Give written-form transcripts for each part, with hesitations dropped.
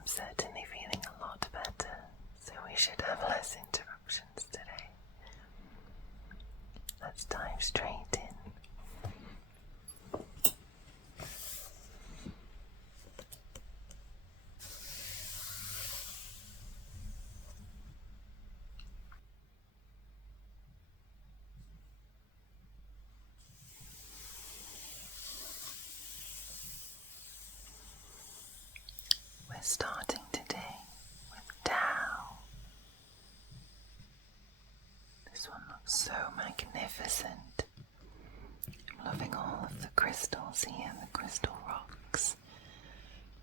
I'm certainly feeling a lot better, so we should have less interruptions today. Let's dive straight in. We're starting today with Tao. This one looks so magnificent. I'm loving all of the crystals here, the crystal rocks,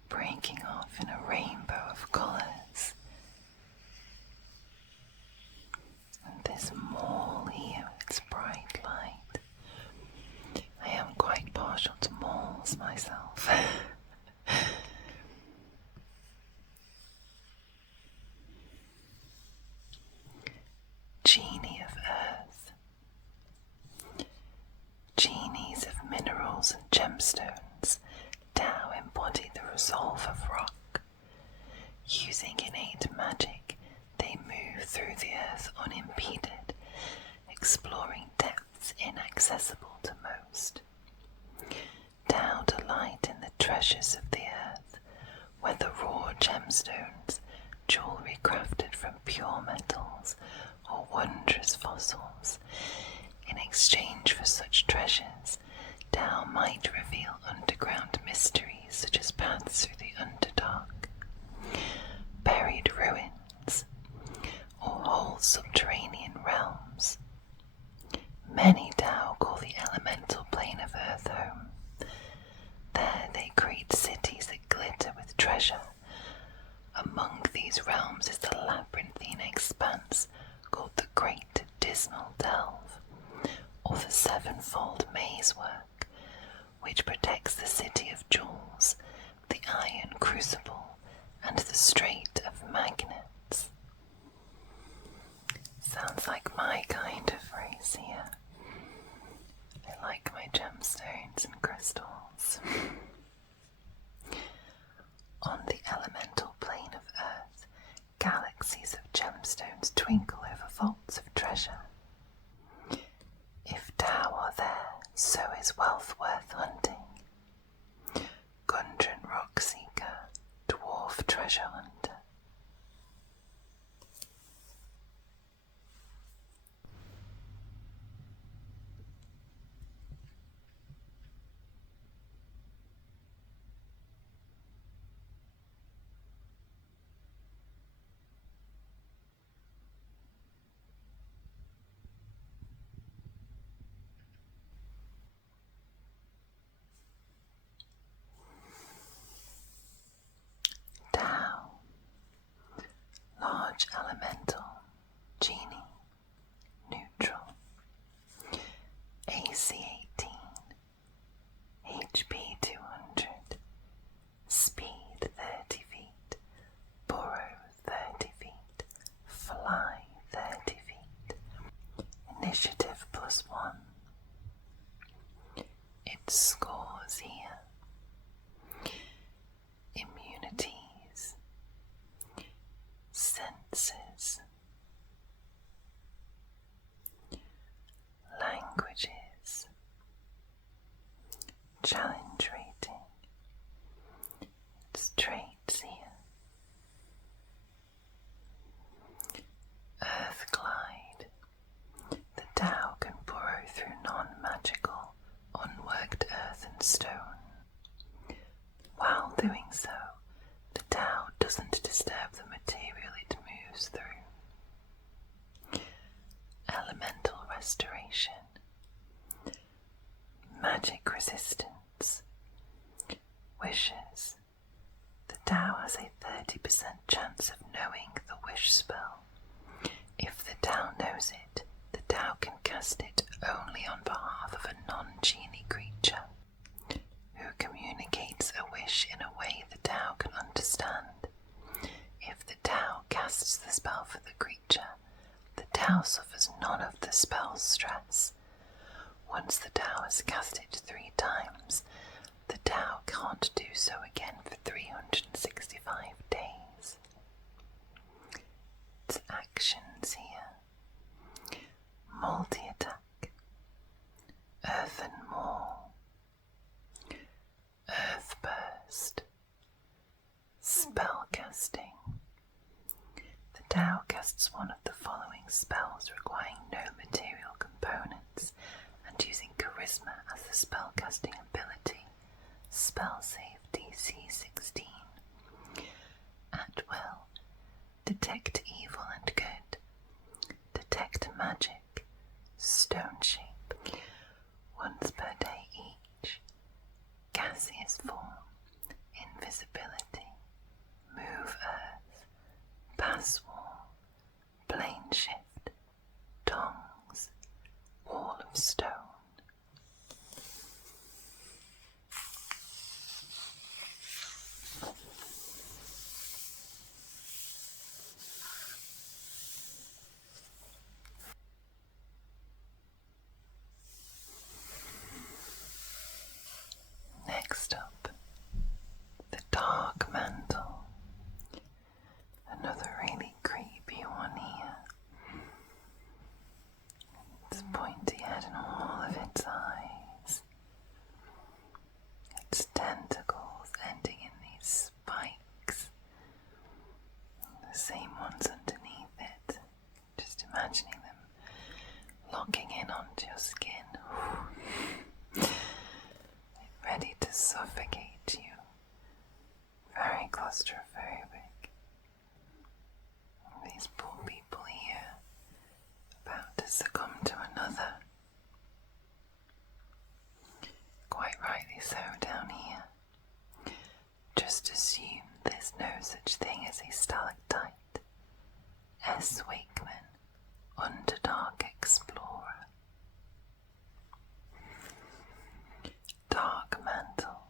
breaking off in a rainbow of colours. And this mall here with its bright light. I am quite partial to malls myself. Genie of Earth. Genies of minerals and gemstones, Tao embody the resolve of rock. Using innate magic, they move through the earth unimpeded, exploring depths inaccessible to most. Tao delight in the treasures of the earth, whether raw gemstones, jewelry crafted from pure metals, or wondrous fossils. In exchange for such treasures, Tao might reveal underground mysteries such as paths through the Underdark, buried ruins, or whole subterranean realms. Many Tao call the elemental plane of Earth home. There they create cities that glitter with treasure. Among these realms is the labyrinthine expanse called the Great Dismal Delve, or the sevenfold mazework, which protects the City of Jewels, the Iron Crucible, and the Strait of Magnets. Sounds like my kind of race here. I like my gemstones and crystals. On the elemental plane of Earth, galaxies of gemstones twinkle over vaults of treasure. If Tao are there, so is wealth worth hunting. Gundren Rockseeker, dwarf treasure hunter. Tao, large elemental, genie, neutral, AC 18, HP 200, speed 30 feet, burrow 30 feet, fly 30 feet, initiative +1. Its scores here: immunities, senses, languages, challenge rating, its traits here: Earth Glide. The Tao can burrow through non-magical, unworked earth and stone. While doing so, the Tao doesn't disturb the material it moves through. Elemental restoration, magic resistance, wishes. The Tao has a 30% chance of knowing the wish spell. If the Tao knows it, the Tao can cast it only on behalf of a non-genie creature, who communicates a wish in a way the Tao can understand. If the Tao casts the spell for the creature, the Tao suffers none of the spell's stress. Once the Tao has cast it 3 times, the Tao can't do so again for 365 days. Spellcasting. The Tao casts one of the following spells requiring no material components and using charisma as the spellcasting ability. Spell save DC 16. At will. Detect evil and good. Detect magic. Stone shape. Once per day each. Gaseous form. Invisibility. Move earth. Pass wall. Plane shift. Tongs. Wall of stone. Next up, the Dark Mantle. Another really creepy one here. Its pointy head and all of its eyes. Its tentacles ending in these spikes. The same ones underneath it. Just imagining them locking in onto your skin. Ready to suffocate you. Very claustrophobic. These poor people here, about to succumb to another. Quite rightly so down here. Just assume there's no such thing as a stalactite. S. Wakeman, Underdark Explorer. Dark Mantle.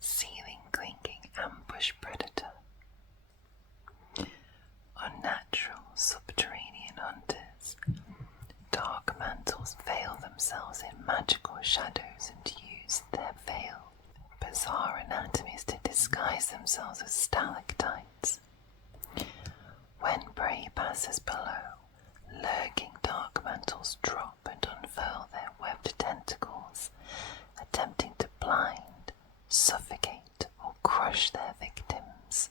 Ceiling clinking ambush predator. Unnatural subterranean hunters. Dark mantles veil themselves in magical shadows and use their veil, bizarre anatomies to disguise themselves as stalactites. When prey passes below, lurking dark mantles drop and unfurl their webbed tentacles, attempting to blind, suffocate, or crush their victims.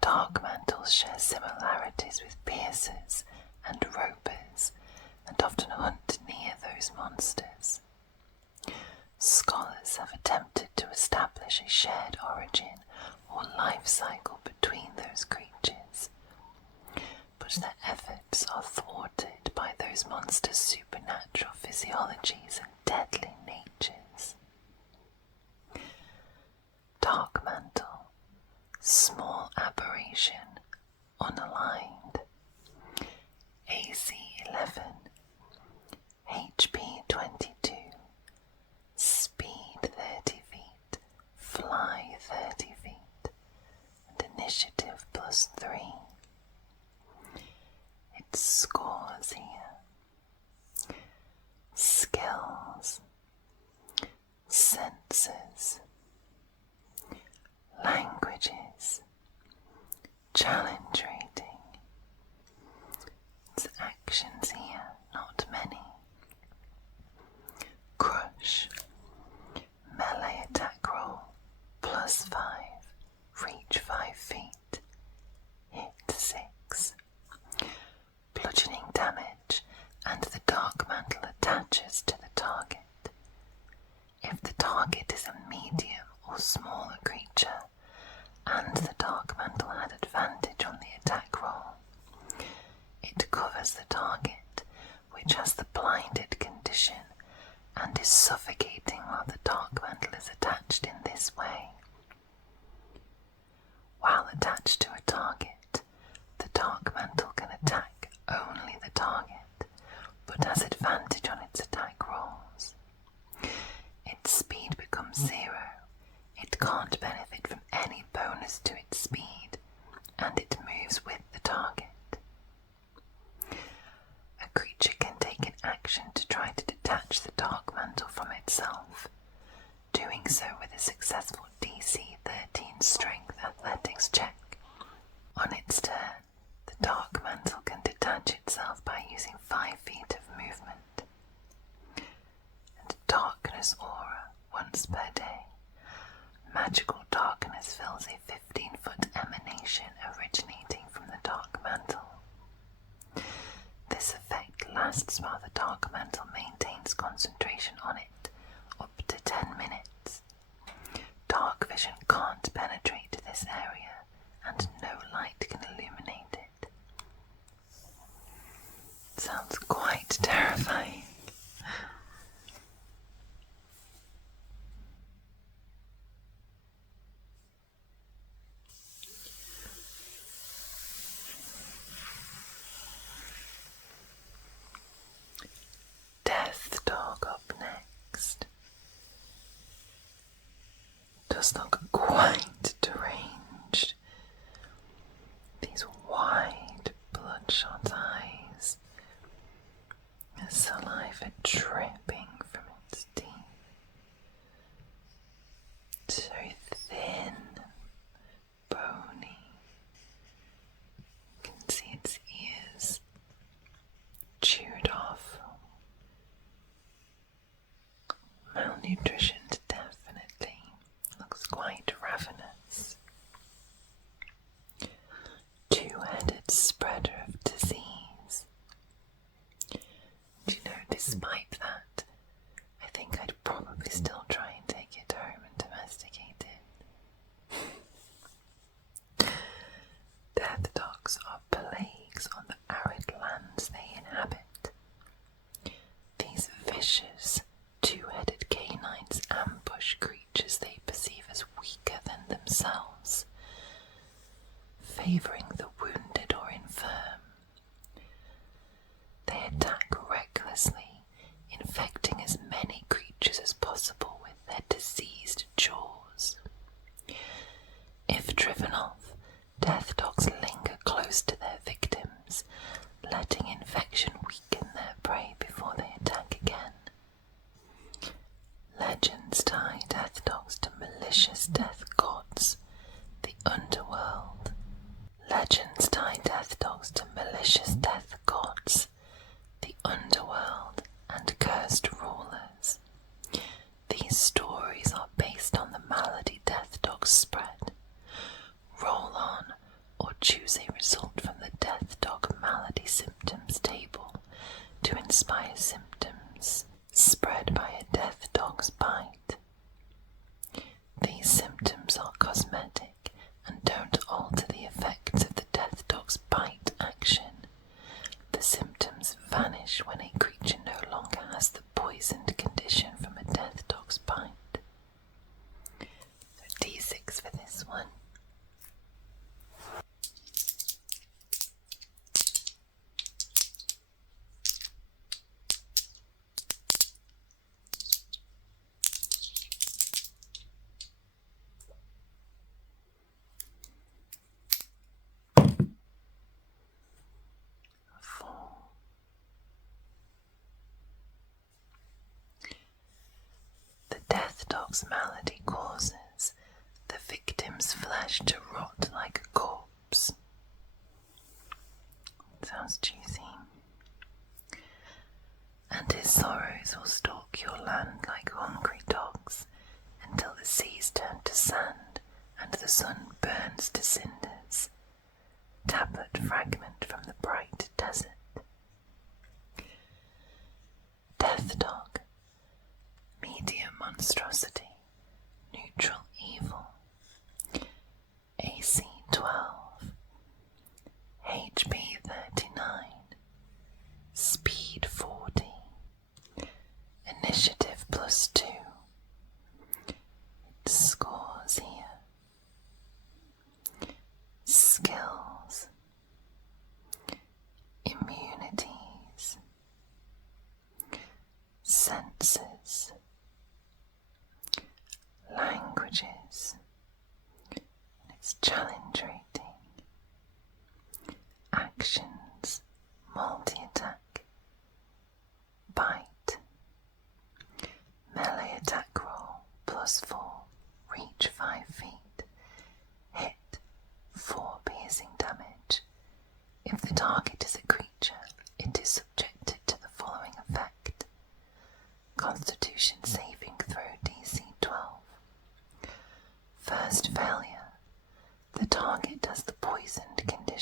Dark mantles share similarities with piercers and ropers, and often hunt near those monsters. Scholars have attempted to establish a shared origin or life cycle between those creatures, but their efforts are thwarted by those monsters' supernatural physiologies and deadly natures. Dark Mantle. Small aberration, unaligned. AC 11, HP 22, speed 30 feet, fly 30 feet, and initiative +3. Its scores here. Skills, senses, languages, challenge rating. Its actions here, not many. Crush, melee attack roll, +5, reach 5 feet, hit 6. Bludgeoning damage, and the Dark Mantle attaches to the target. If the target is a medium or smaller creature, and the Dark Mantle had advantage on the attack roll, it covers the target, which has the blinded condition, and is suffocating while the Dark Mantle is attached in this way. While attached to a target, the Dark Mantle can attack only the target, but has advantage on its attack rolls. Its speed becomes 0. It can't benefit from any bonus to its speed, and it moves with the target. A creature can take an action to try to detach the Dark Mantle from itself, doing so with a successful DC 13 Strength Athletics check. On its turn, the Dark Mantle can detach itself by using 5 feet of movement. And Darkness Aura, once per day. Magical darkness fills a 15-foot emanation originating from the dark mantle. This effect lasts while the dark mantle maintains concentration on it, up to 10 minutes. Dark vision can't penetrate this area, and no light can illuminate it. Sounds quite terrifying. Death Dog up next. Does look quite deranged. These wide, bloodshot eyes, the saliva dripping from its teeth. So thin, bony. You can see its ears chewed off. Malnutrition, definitely. Looks quite ravenous. Two-headed spreader of disease. Do you know, despite that, I think I'd probably still try and take it home and domesticate it. Death dogs are plagues on the arid lands they inhabit. These vicious, two-headed canines ambush creatures they perceive as weaker than themselves, favouring the wounded or infirm. They attack recklessly, infecting as many creatures as possible with their diseased jaws. If driven off, death dogs linger close to their victims, letting infection weaken their prey before they attack again. Legends tie death dogs to malicious death gods, the underworld. Legends tie death dogs to malicious death gods, the underworld, and cursed rulers. These stories are based on the malady death dogs spread. Roll on, or choose a result from the death dog malady symptoms table to inspire symptoms spread by a death dog's bite. These symptoms are cosmetic and don't alter the effects of the death dog's bite action. The symptoms vanish when a creature no longer has the poisoned condition from a death dog's bite. So D6 for this one. Dog's malady causes the victim's flesh to rot like a corpse. Sounds juicy. And his sorrows will stalk your land like hungry dogs until the seas turn to sand and the sun burns to cinders, tablet fragment from the bright desert. Death Dog. Medium monstrosity, neutral evil, AC 12, HP 39, speed 40, initiative +2, its scores here, skills, immunities, senses, languages, and its challenge rating, actions, multi-attack, bite, melee attack roll +4, reach 5 feet, hit 4 piercing damage. If the target is a creature, it is subjected to the following effect: Constitution saving throw DC 12. First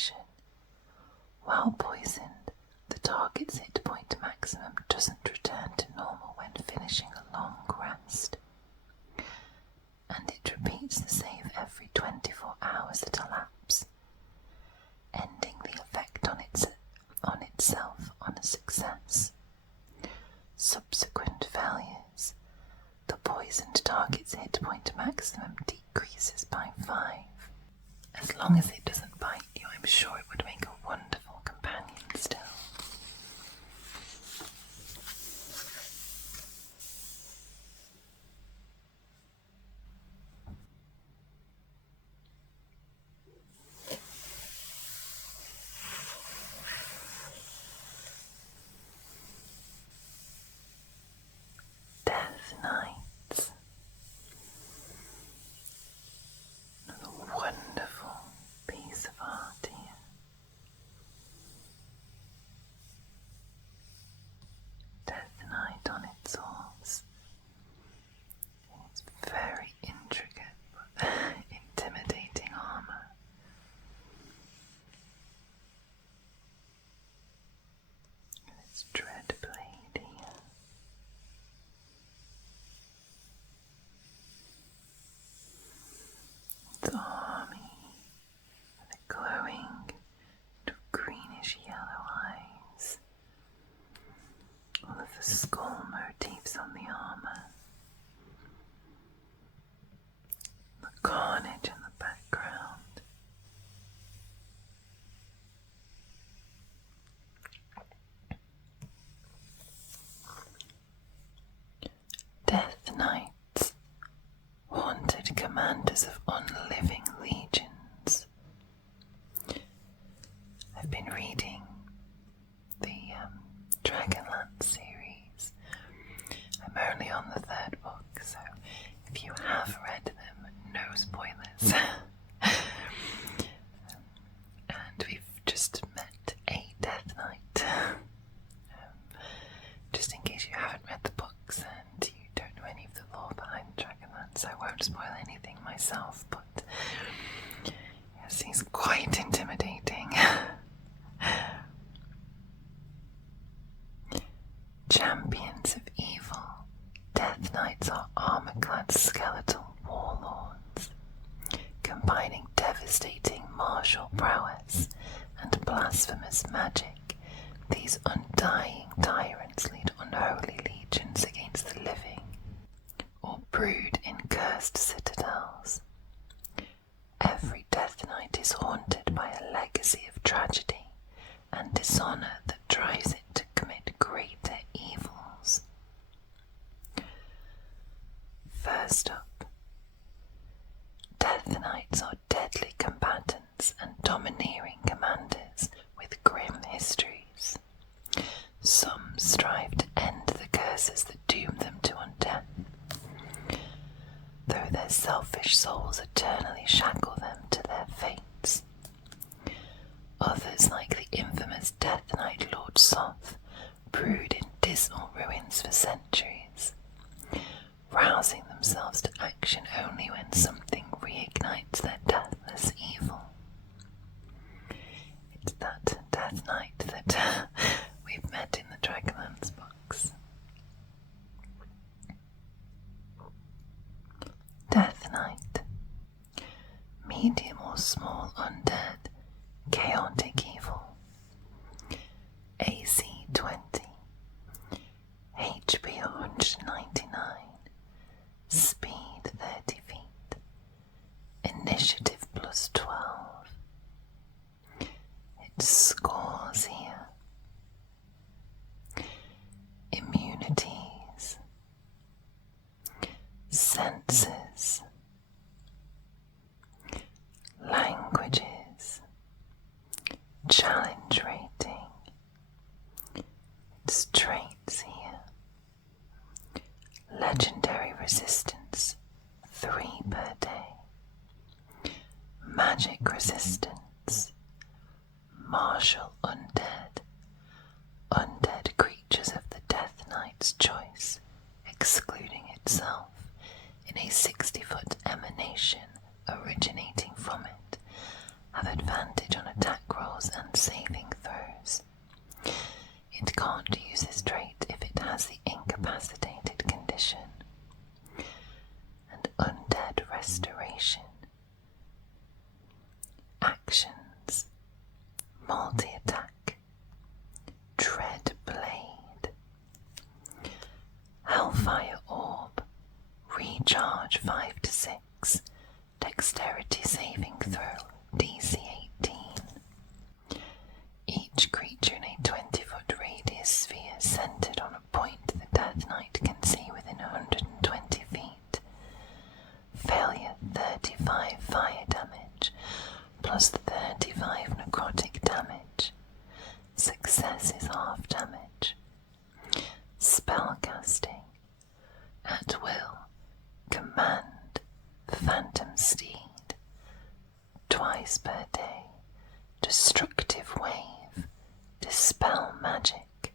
condition. While poisoned, the target's hit point maximum doesn't return to normal when finishing a long rest, and it repeats the save every 24 hours that elapse, ending the effect on itself on a success. Subsequent failures, the poisoned target's hit point maximum decreases by 5. As long as it doesn't bite you, I'm sure it would make a wonderful companion still. Death Knights. Another wonderful piece of art here. Death Knight on its horse. It's very intricate but intimidating armour. And its dread blade here. Its army with a glowing greenish yellow eyes. All of the skull motifs on the armour. The carnage in the background. Death Knights, haunted commanders of unliving legions. I've been reading the Dragonlance series. I'm only on the 3rd book, so if you have read them, no spoilers. And we've just met a Death Knight. Just in case you haven't read the books and you don't know any of the lore behind Dragonlance, I won't spoil anything myself, but yes, he's quite intimidating. Champions of evil, Death Knights are armor-clad skeletal warlords, combining devastating martial prowess and blasphemous magic. These undying tyrants lead unholy legions against the living, or brood in cursed citadels. Every Death Knight is haunted by a legacy of tragedy and dishonour that drives it to commit greater evils. First up, Death Knights are deadly combatants and domineering commanders with grim histories. Some strive to end the curses that doom them to undeath, though their selfish souls eternally shackle them to their fates. Others, like the infamous Death Knight Lord Soth, brood in dismal ruins for centuries, rousing themselves to action only when something reignites their deathless evil. It's that Death Knight that we've met in the Dragonlance books. Death Knight, medium or small undead, chaotic evil. AC 20, HP 199, speed 30 feet, initiative plus 12. It scores here. Immunities, senses, languages, challenge rating, its traits here. Legendary resistance, 3 per day. Magic resistance, martial undead, undead creatures of the Death Knight's choice, excluding itself, in a 60-foot emanation originating from it, have advantage on attack multi-attack. Dread Blade. Hellfire Orb. Recharge 5 to 6. Dexterity saving throw. DC 18. Each creature in a 20-foot radius sphere centered on a point the Death Knight can see within 120 feet. Failure 35 fire damage, plus 35 necrotic damage. Success is half damage. Spellcasting. At will. Command. Phantom Steed. Twice per day. Destructive Wave. Dispel Magic.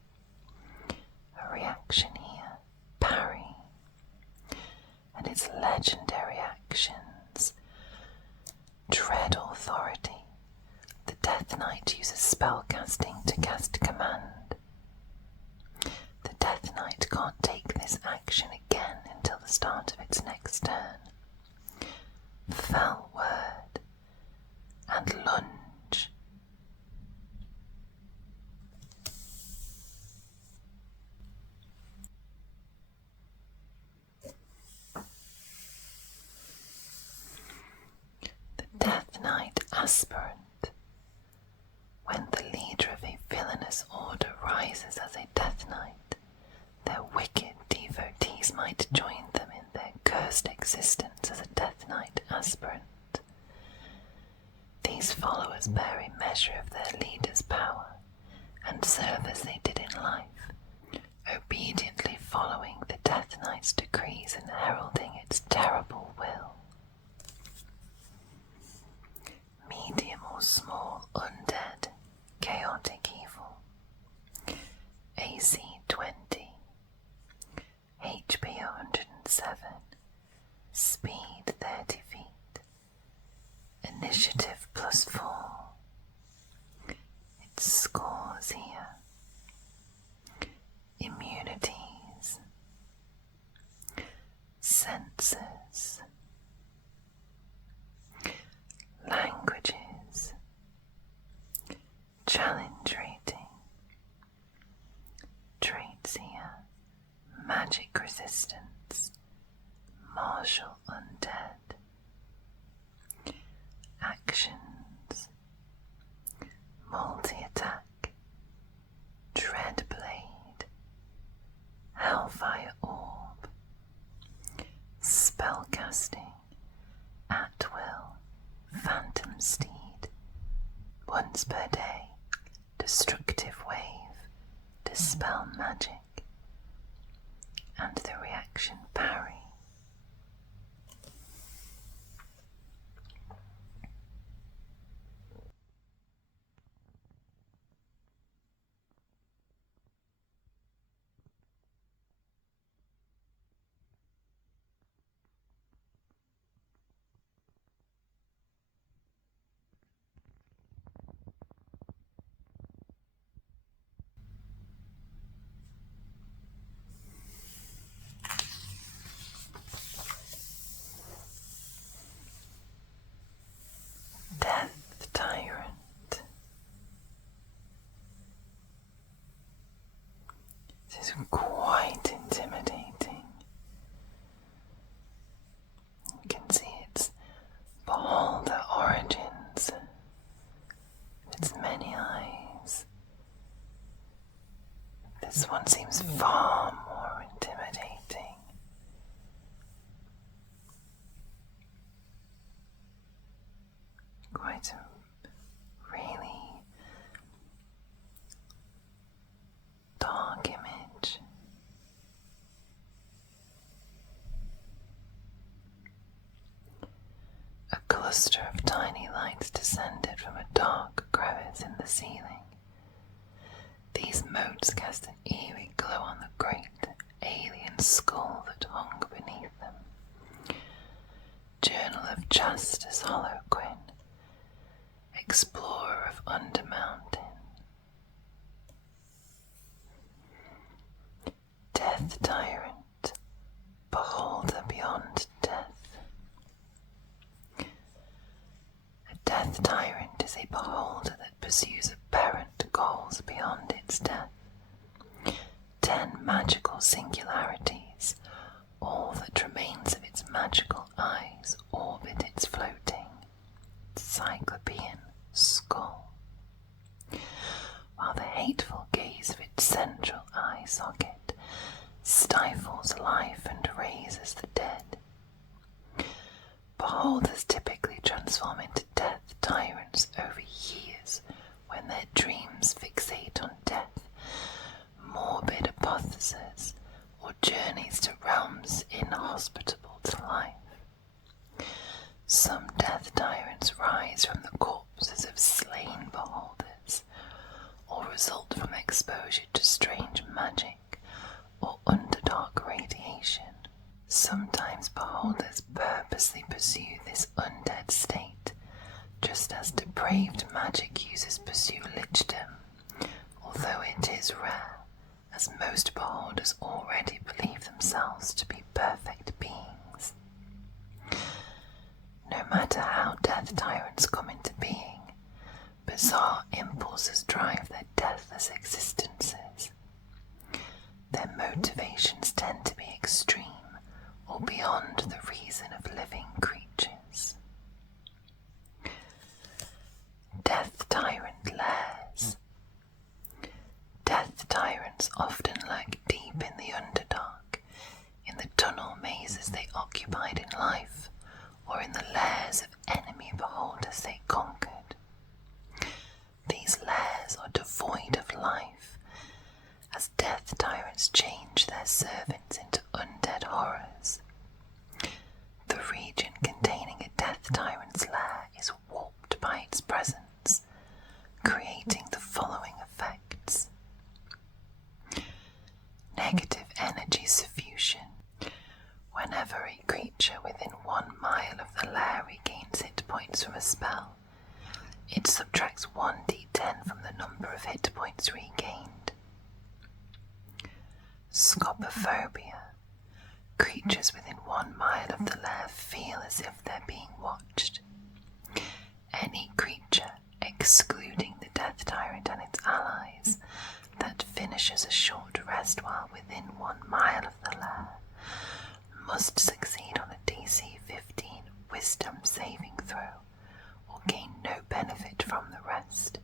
A reaction here. Parry. And its legendary actions. Dread Authority. The Death Knight uses spellcasting to cast command. The Death Knight can't take this action again until the start of its next turn. Fell Word and Lunge. The Death Knight Aspirant. When the leader of a villainous order rises as a Death Knight, their wicked devotees might join them in their cursed existence as a Death Knight aspirant. These followers bear a measure of their leader's power and serve as they did in life, obediently following the Death Knight's decrees and heralding its terrible will. Medium or small undead, chaotic evil. AC 20. HP 107. Speed 30 feet. Initiative +4. Its scores here. Immunities. Senses. Languages. Challenge rating. Traits here. Magic resistance. Martial undead. Actions. Multi-attack. Dread Blade. Hellfire Orb. Spellcasting. At will. Phantom Steed. Once per day. Destructive Wave. Dispel Magic. And the reaction Parry. Death Tyrant. This is quite intimidating. You can see its beholder origins, its many eyes. This one seems far more intimidating. Quite a really dark image. A cluster of tiny lights descended from a dark crevice in the ceiling. These motes cast an eerie glow on the great alien skull that hung beneath them. Journal of Justice Holloquin. Explorer of Undermountain. Death Tyrant. Beholder beyond death. A Death Tyrant is a beholder that pursues apparent goals beyond its death. 10 magical singularities, all that remains of its magical eyes, orbit its floating, cyclopean skull, while the hateful gaze of its central eye socket stifles life and raises the dead. Beholders typically transform into death tyrants over years when their dreams fixate on death, morbid apotheoses, or journeys to realms inhospitable to life. Some death tyrants rise from the corpses of slain beholders, or result from exposure to strange magic or underdark radiation. Sometimes beholders purposely pursue this undead state, just as depraved magic users pursue lichdom, although it is rare, as most beholders already believe themselves to be perfect beings. No matter how death tyrants come into being, bizarre impulses drive their deathless existences. Their motivations tend to be extreme or beyond the reason of living creatures. Death tyrant lairs. Death tyrants often lurk deep in the underdark, in the tunnel mazes they occupied in life, or in the lairs of enemy beholders they conquered. These lairs are devoid of life, as death tyrants change their servants into undead horrors. The region containing a death tyrant's lair is warped by its presence, creating the following effects. Negative energy suffusion. Whenever a creature within 1 mile of the lair regains hit points from a spell, it subtracts 1d10 from the number of hit points regained. Scopophobia. Creatures within 1 mile of the lair feel as if they're being watched. Any creature, excluding the death tyrant and its allies, that finishes a short rest while within 1 mile of the lair must succeed on a DC 15 wisdom saving throw or gain no benefit from the rest.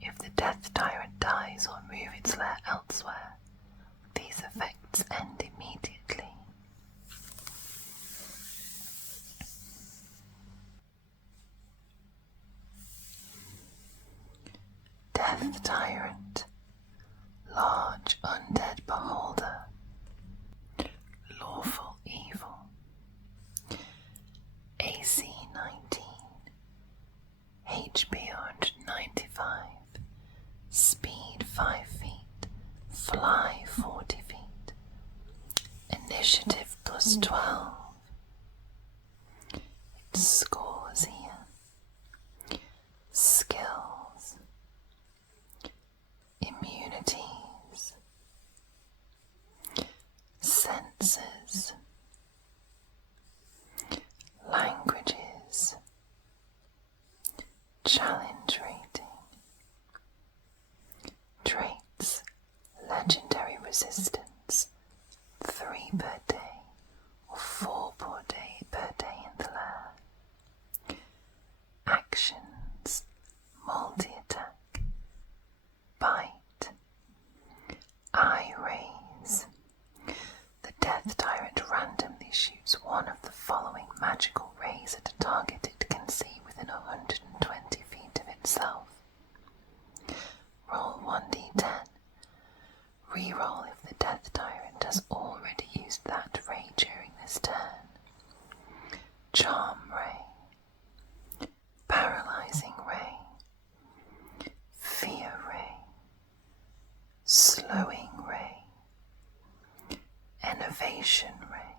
If the death tyrant dies or move its lair elsewhere, these effects end immediately. Death tyrant. Large undead beholder. Lawful evil. AC 19. HP 195. Speed 5 feet. Fly 40 feet. Initiative plus 12. Its scores here. Skills. Immunities. Senses. Languages. Challenge rating. Traits. Legendary resistance. 3 per day or 4 per day in the lair. Actions. Multi-attack. Bite. Eye raise. The death tyrant randomly shoots one of the following magical rays at a target it can see within 120 feet of itself. Roll 1d10. Reroll if the death tyrant has already used that ray during this turn. Charm ray. Paralyzing ray. Fear ray. Slowing ray. Enervation ray.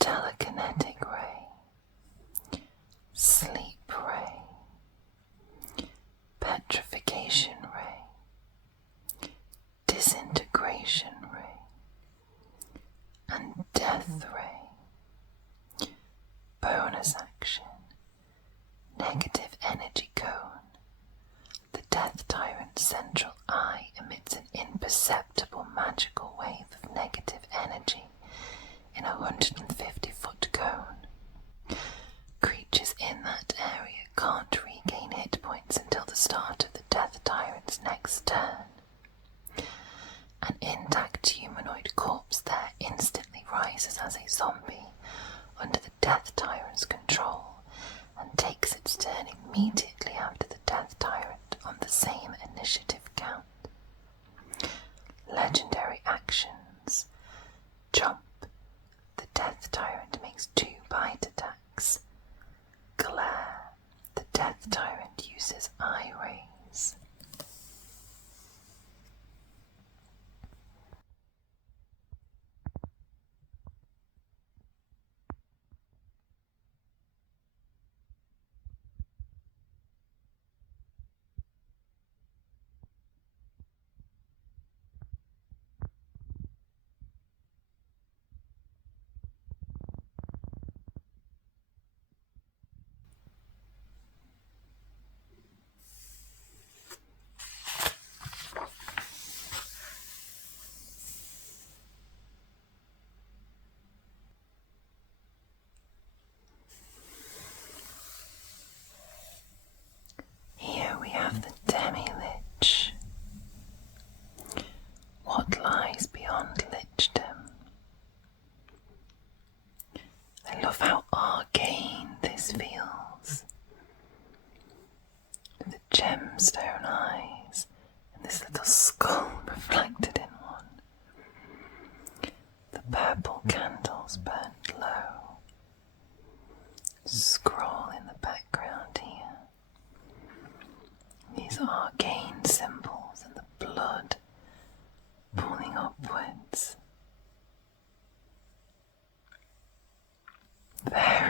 Telekinetic ray. Sleep ray. Petrification ray. Disintegration ray. And death ray.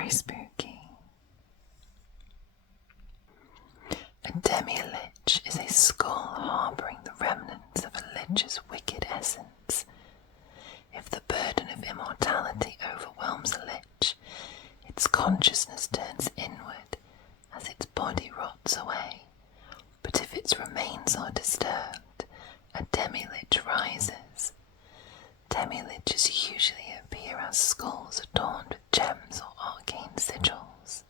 very spooky. A demilich is a skull harbouring the remnants of a lich's wicked essence. If the burden of immortality overwhelms a lich, its consciousness turns inward as its body rots away, but if its remains are disturbed, a demilich rises. Demiliches usually appear as skulls adorned with gems or arcane sigils.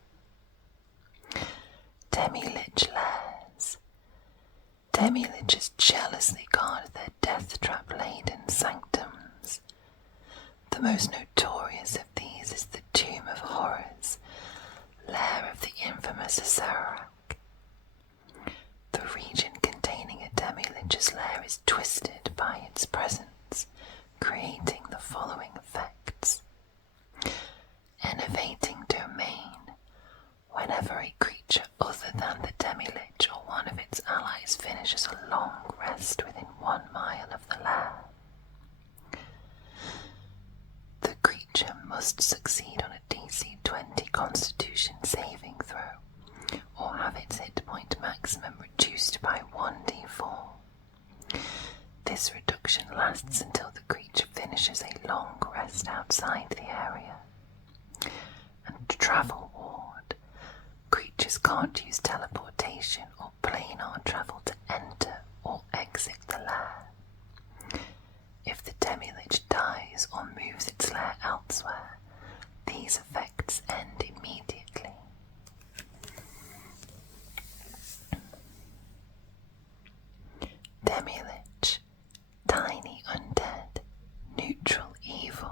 Demilich lairs. Demiliches jealously guard their death-trap-laden sanctums. The most notorious of these is the Tomb of Horrors, lair of the infamous Sararak. The region containing a demilich's lair is twisted by its presence, creating the following effects. Enervating domain. Whenever a creature other than the demilich or one of its allies finishes a long rest within 1 mile of the lair, the creature must succeed on a DC 20 Constitution saving throw, or have its hit point maximum reduced by 1d4. This reduction lasts until the creature finishes a long rest outside the area. And travel ward. Creatures can't use teleportation or planar travel to enter or exit the lair. If the demilich dies or moves its lair elsewhere, these effects end immediately. Demilich, tiny undead, neutral evil.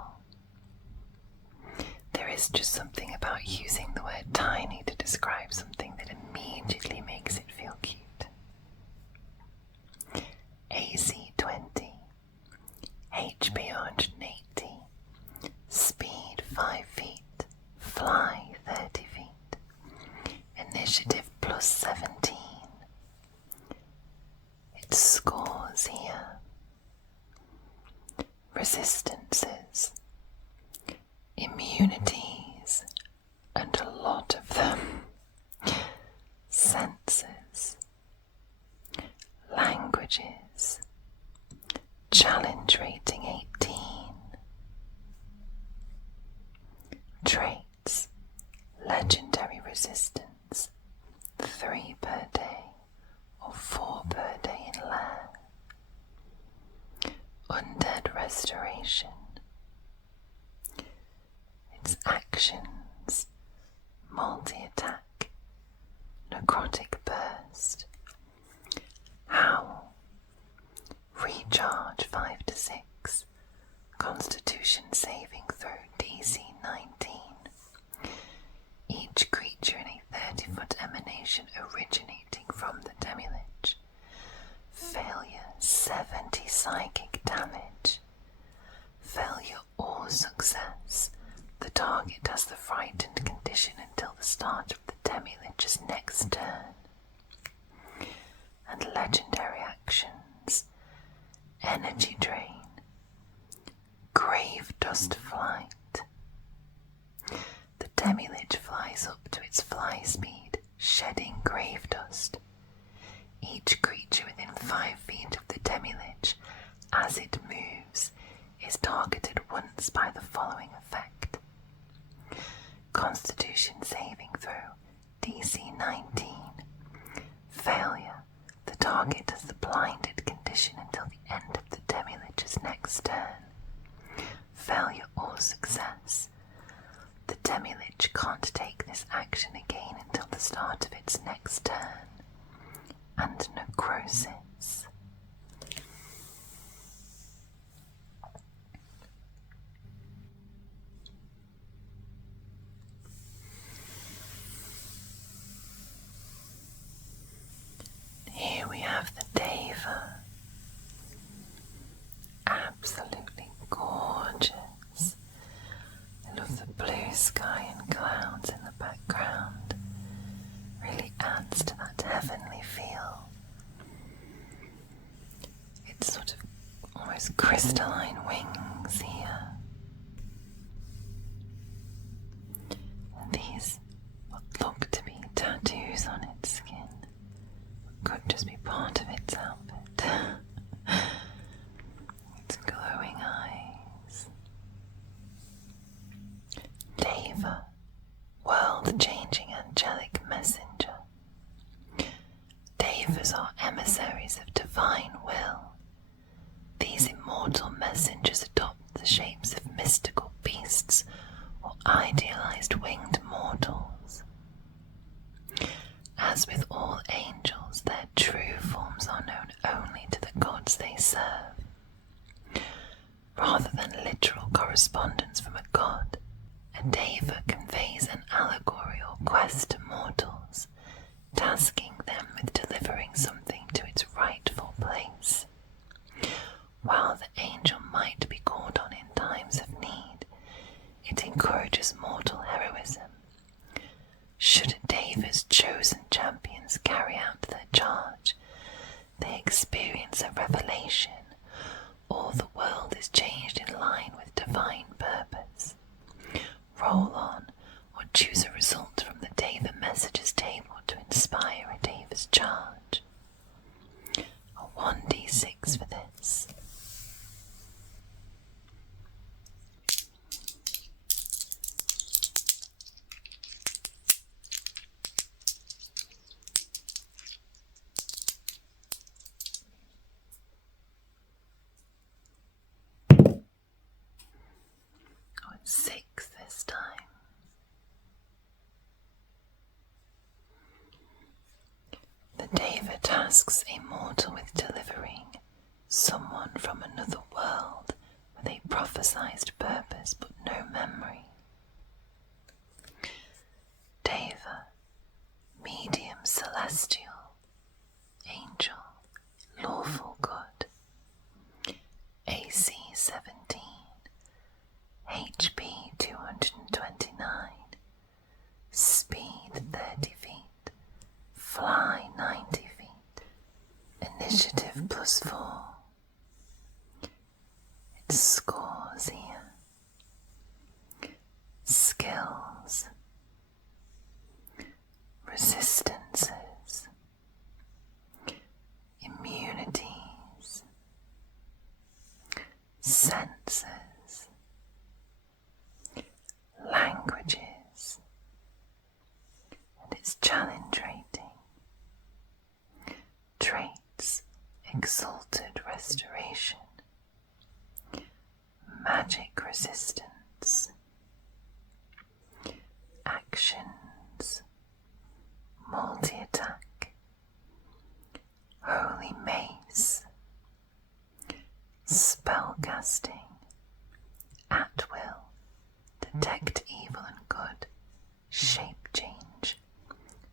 There is just something about using the word tiny to describe something that immediately makes it feel cute. AC 20, HP 180, speed 5 feet, fly 30 feet, initiative plus 17. Its scores here. Resistances, immunities, and a lot of them. Senses, languages, challenge rating 18. Traits, legendary resistance, 3 per day or 4 per day in lair. Undead restoration. Its actions, multi-attack, necrotic burst, howl, recharge 5 to 6, constitution saving throw DC 19. Each creature in a 30-foot emanation originating from the demilich. Failure 70 psychic damage. Failure or success. The target has the frightened condition until the start of the demilich's next turn. And legendary actions. Energy drain. Grave dust flight. The demilich flies up to its fly speed, shedding grave dust. Each creature within 5 feet of the demilich, as it moves, is targeted once by the following effect. Constitution saving throw, DC 19. Failure. The target has the blinded condition until the end of the demilich's next turn. Failure or success. The demilich can't take this action again until the start of its next turn. And necrosis. Here we have the deva. Absolutely gorgeous. I love the blue sky and clouds in the background. Really adds to that heavenly feel. It's sort of almost crystalline wings here. And As with all angels, their true forms are known only to the gods they serve. Rather than literal correspondence from a god, a deva conveys an allegory or quest to mortals, tasking them with delivering something to its rightful place. While the angel might be called on in times of need, it encourages mortal heroism. Should a deva's chosen champions carry out their charge, they experience a revelation, or the world is changed in line with divine purpose. Roll on, or choose a result from the deva messages table to inspire a deva's charge. A 1d6 for this. Oh, it's 6 this time. The deva tasks a mortal with delivering someone from another world with a prophesied purpose but no memory. Deva, medium celestial, angel, lawful good, AC 17, HP 229, speed 30 feet, fly 90 feet, initiative +4. Its scores here. Skills, resistances, immunities, senses, languages, and its challenge rating. Traits: exalted restoration, magic resistance, actions, multi-attack, holy mace, spellcasting, at will, detect evil and good, shape change,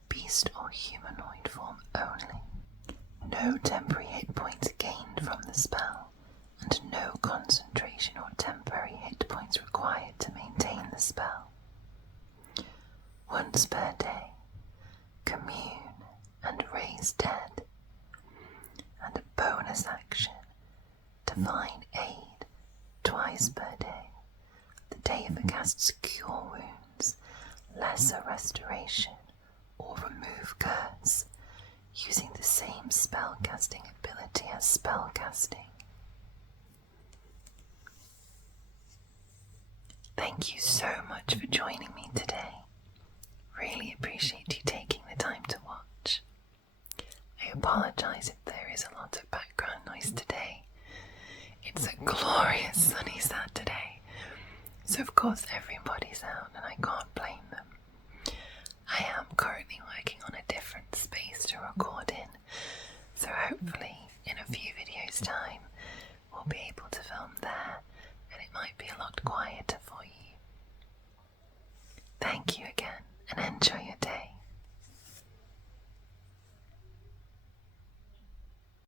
beast or humanoid form only. No temporary hit points gained from the spell, and no concentration or temporary hit points required to maintain the spell. Once per day, commune and raise dead, and a bonus action, divine aid, twice per day. The deva casts cure wounds, lesser restoration, or remove curse, using the same spellcasting ability as spellcasting. Thank you so much for joining me today. Really appreciate you taking the time to watch. I apologise if there is a lot of background noise today. It's a glorious sunny Saturday, so of course everybody's out and I can't blame them. I am currently working on a different space to record in, so hopefully in a few videos time we'll be able to film there and it might be a lot quieter for you. Thank you again and enjoy your day.